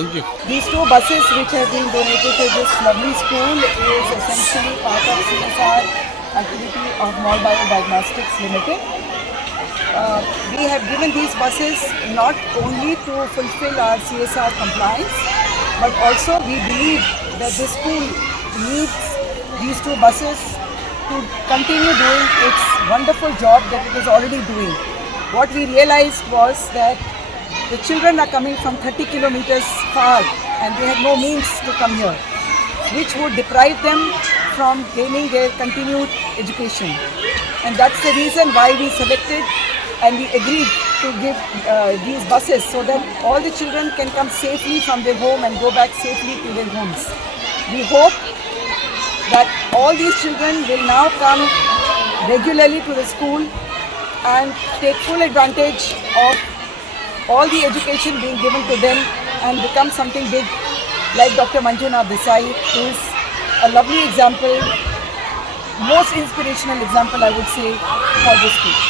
Thank you. These two buses which have been donated to this lovely school is essentially part of CSR activity of Mall Biodiagnostics Limited. We have given these buses not only to fulfill our CSR compliance, but also we believe that this school needs these two buses to continue doing its wonderful job that it is already doing. What we realized was that the children are coming from 30 kilometers far and they have no means to come here, which would deprive them from gaining their continued education. And that's the reason why we selected and we agreed to give these buses so that all the children can come safely from their home and go back safely to their homes. We hope that all these children will now come regularly to the school and take full advantage of all the education being given to them and become something big like Dr. Manjunath Desai, who is a lovely example, most inspirational example I would say for this school.